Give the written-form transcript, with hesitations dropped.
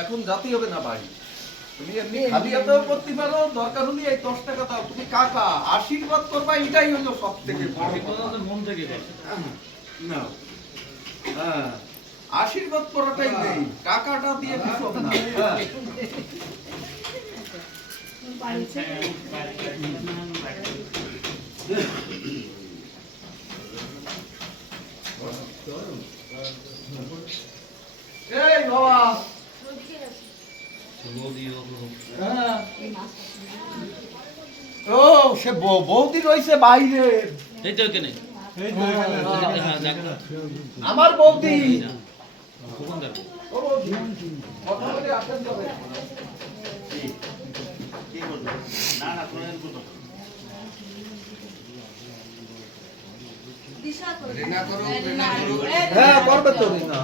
এখন জাতি হবে না ভাই, তুমি এমনি খালি হাতেও করতে পারো, দরকার হলে এই 10 টাকা দাও, তুমি কাকা আশীর্বাদ করবা, এটাই হলো সব থেকে বড় কথা। মন থেকে না হ্যাঁ, আশীর্বাদ করাটাই নেই, টাকাটা দিয়ে কিছু হবে না। হ্যাঁ এই বাবা ও সে বৌদি রয়েছে বাইরে, এই তো এখানে আমার বৌদি হ্যাঁ করবে তো না